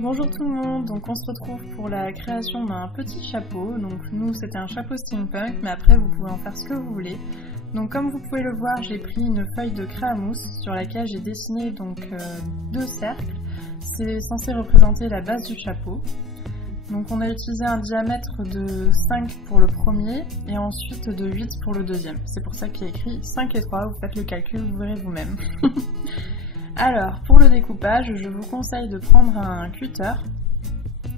Bonjour tout le monde, donc on se retrouve pour la création d'un petit chapeau. Donc nous c'était un chapeau steampunk, mais après vous pouvez en faire ce que vous voulez. Donc comme vous pouvez le voir, j'ai pris une feuille de craie à mousse sur laquelle j'ai dessiné donc deux cercles. C'est censé représenter la base du chapeau. Donc on a utilisé un diamètre de 5 pour le premier et ensuite de 8 pour le deuxième. C'est pour ça qu'il y a écrit 5 et 3, vous faites le calcul, vous verrez vous-même. Alors, pour le découpage, je vous conseille de prendre un cutter.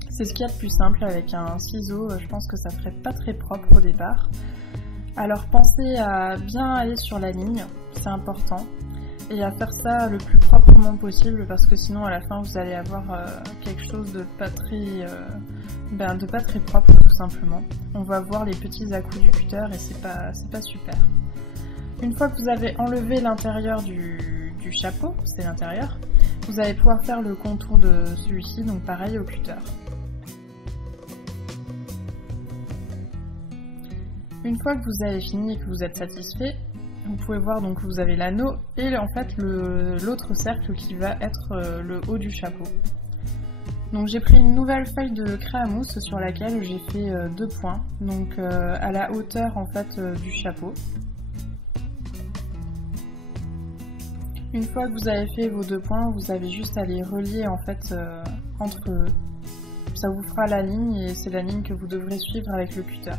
C'est ce qu'il y a de plus simple avec un ciseau, je pense que ça ferait pas très propre au départ. Alors pensez à bien aller sur la ligne, c'est important, et à faire ça le plus proprement possible parce que sinon à la fin vous allez avoir quelque chose de pas très propre tout simplement. On va voir les petits à-coups du cutter et c'est pas super. Une fois que vous avez enlevé l'intérieur du chapeau, c'est l'intérieur, vous allez pouvoir faire le contour de celui-ci, donc pareil au cutter. Une fois que vous avez fini et que vous êtes satisfait, vous pouvez voir donc que vous avez l'anneau et en fait l'autre cercle qui va être le haut du chapeau. Donc j'ai pris une nouvelle feuille de craie à mousse sur laquelle j'ai fait deux points, donc à la hauteur en fait du chapeau. Une fois que vous avez fait vos deux points, vous avez juste à les relier en fait entre eux. Ça vous fera la ligne et c'est la ligne que vous devrez suivre avec le cutter.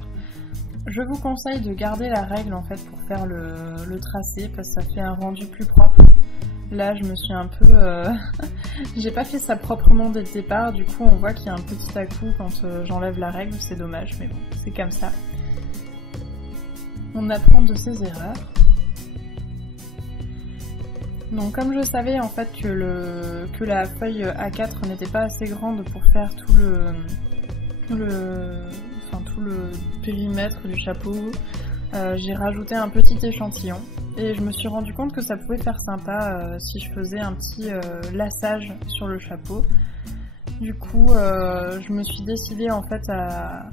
Je vous conseille de garder la règle en fait pour faire le tracé parce que ça fait un rendu plus propre. Là je me suis un peu... j'ai pas fait ça proprement dès le départ, du coup on voit qu'il y a un petit à-coup quand j'enlève la règle, c'est dommage mais bon, c'est comme ça. On apprend de ses erreurs. Donc comme je savais en fait que la feuille A4 n'était pas assez grande pour faire tout le périmètre du chapeau, j'ai rajouté un petit échantillon et je me suis rendu compte que ça pouvait faire sympa si je faisais un petit laçage sur le chapeau. Du coup je me suis décidée en fait à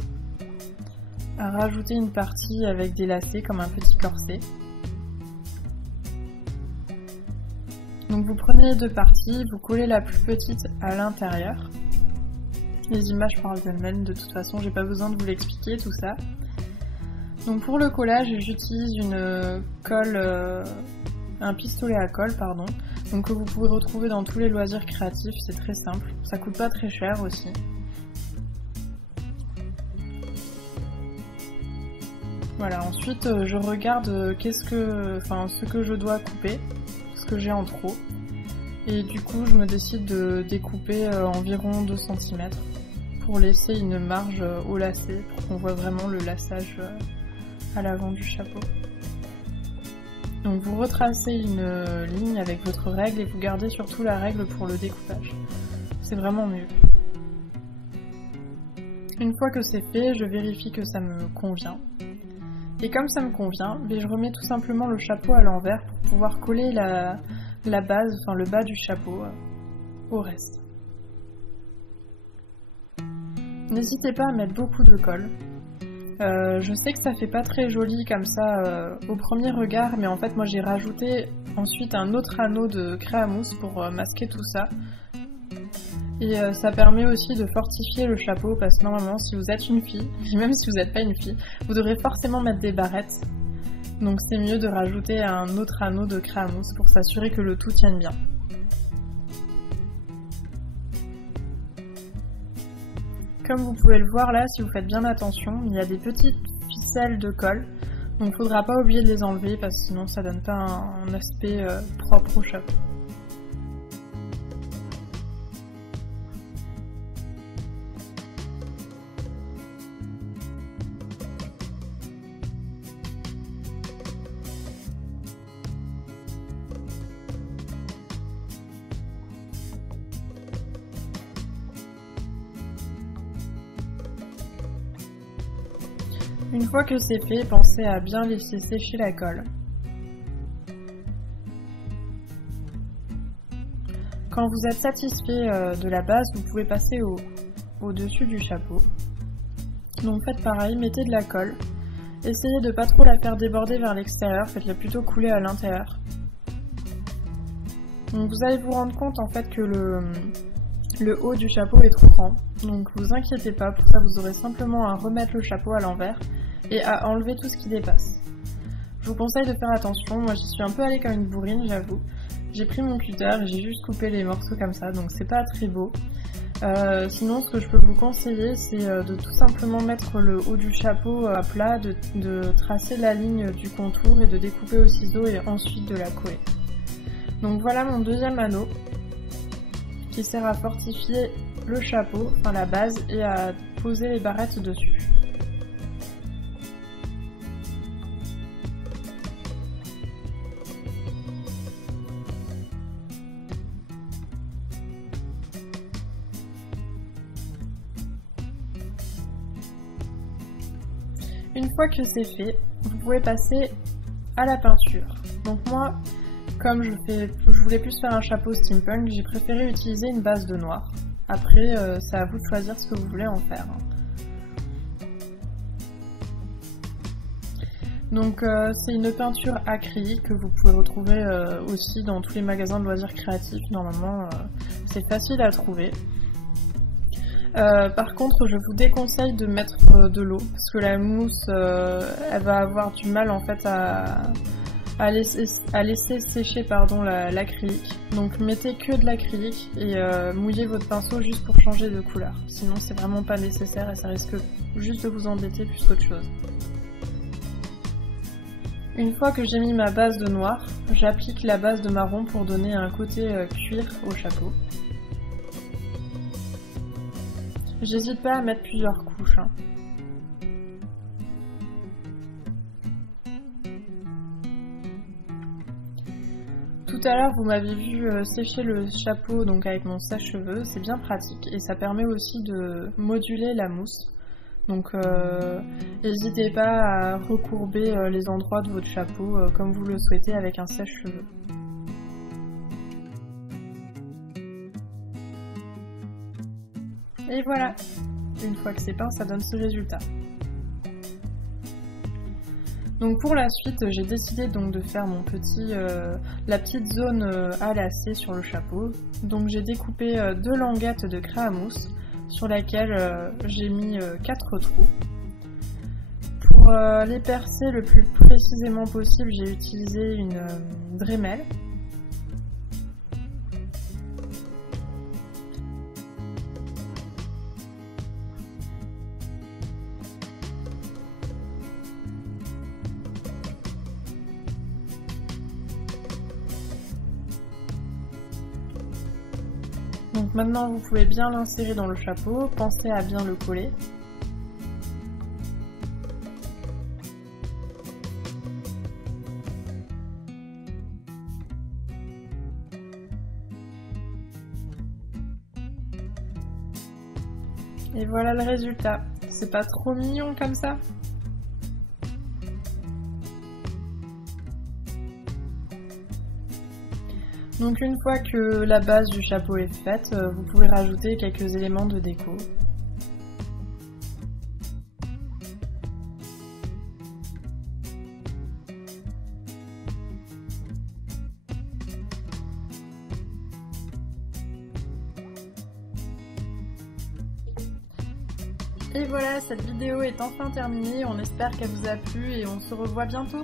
rajouter une partie avec des lacets comme un petit corset. Donc vous prenez les deux parties, vous collez la plus petite à l'intérieur. Les images parlent d'elles-mêmes, de toute façon j'ai pas besoin de vous l'expliquer tout ça. Donc pour le collage j'utilise une colle, un pistolet à colle pardon, donc que vous pouvez retrouver dans tous les loisirs créatifs, c'est très simple, ça coûte pas très cher aussi. Voilà, ensuite je regarde ce que je dois couper, que j'ai en trop et du coup je me décide de découper environ 2 cm pour laisser une marge au lacet pour qu'on voit vraiment le laçage à l'avant du chapeau. Donc vous retracez une ligne avec votre règle et vous gardez surtout la règle pour le découpage, c'est vraiment mieux. Une fois que c'est fait, je vérifie que ça me convient. Et comme ça me convient, je remets tout simplement le chapeau à l'envers pour pouvoir coller la base, enfin le bas du chapeau au reste. N'hésitez pas à mettre beaucoup de colle. Je sais que ça fait pas très joli comme ça au premier regard, mais en fait moi j'ai rajouté ensuite un autre anneau de craie à mousse pour masquer tout ça. Et ça permet aussi de fortifier le chapeau parce que normalement si vous êtes une fille, et même si vous n'êtes pas une fille, vous devrez forcément mettre des barrettes. Donc c'est mieux de rajouter un autre anneau de craie à mousse pour s'assurer que le tout tienne bien. Comme vous pouvez le voir là, si vous faites bien attention, il y a des petites ficelles de colle. Donc il ne faudra pas oublier de les enlever parce que sinon ça donne pas un aspect propre au chapeau. Une fois que c'est fait, pensez à bien laisser sécher la colle. Quand vous êtes satisfait de la base, vous pouvez passer au-dessus du chapeau. Donc faites pareil, mettez de la colle. Essayez de pas trop la faire déborder vers l'extérieur, faites-la plutôt couler à l'intérieur. Donc vous allez vous rendre compte en fait que le haut du chapeau est trop grand, donc vous inquiétez pas, pour ça vous aurez simplement à remettre le chapeau à l'envers et à enlever tout ce qui dépasse. Je vous conseille de faire attention, moi j'y suis un peu allée comme une bourrine, j'avoue. J'ai pris mon cutter et j'ai juste coupé les morceaux comme ça, donc c'est pas très beau. Sinon, ce que je peux vous conseiller, c'est de tout simplement mettre le haut du chapeau à plat, de tracer la ligne du contour et de découper au ciseau et ensuite de la coller. Donc voilà mon deuxième anneau qui sert à fortifier le chapeau, enfin la base, et à poser les barrettes dessus. Une fois que c'est fait, vous pouvez passer à la peinture. Donc moi, comme je voulais plus faire un chapeau steampunk, j'ai préféré utiliser une base de noir. Après, c'est à vous de choisir ce que vous voulez en faire. Donc c'est une peinture acrylique que vous pouvez retrouver aussi dans tous les magasins de loisirs créatifs. Normalement, c'est facile à trouver. Par contre, je vous déconseille de mettre de l'eau parce que la mousse, elle va avoir du mal en fait à laisser sécher l'acrylique. Donc mettez que de l'acrylique et mouillez votre pinceau juste pour changer de couleur. Sinon, c'est vraiment pas nécessaire et ça risque juste de vous embêter plus qu'autre chose. Une fois que j'ai mis ma base de noir, j'applique la base de marron pour donner un côté cuir au chapeau. J'hésite pas à mettre plusieurs couches. Tout à l'heure, vous m'avez vu sécher le chapeau donc avec mon sèche-cheveux, c'est bien pratique et ça permet aussi de moduler la mousse. Donc n'hésitez pas à recourber les endroits de votre chapeau comme vous le souhaitez avec un sèche-cheveux. Et voilà, une fois que c'est peint, ça donne ce résultat. Donc pour la suite, j'ai décidé donc de faire la petite zone à lacet sur le chapeau. Donc j'ai découpé 2 languettes de craie à mousse sur laquelle j'ai mis 4 trous. Pour les percer le plus précisément possible, j'ai utilisé une Dremel. Donc maintenant vous pouvez bien l'insérer dans le chapeau, pensez à bien le coller. Et voilà le résultat. C'est pas trop mignon comme ça? Donc une fois que la base du chapeau est faite, vous pouvez rajouter quelques éléments de déco. Et voilà, cette vidéo est enfin terminée, on espère qu'elle vous a plu et on se revoit bientôt.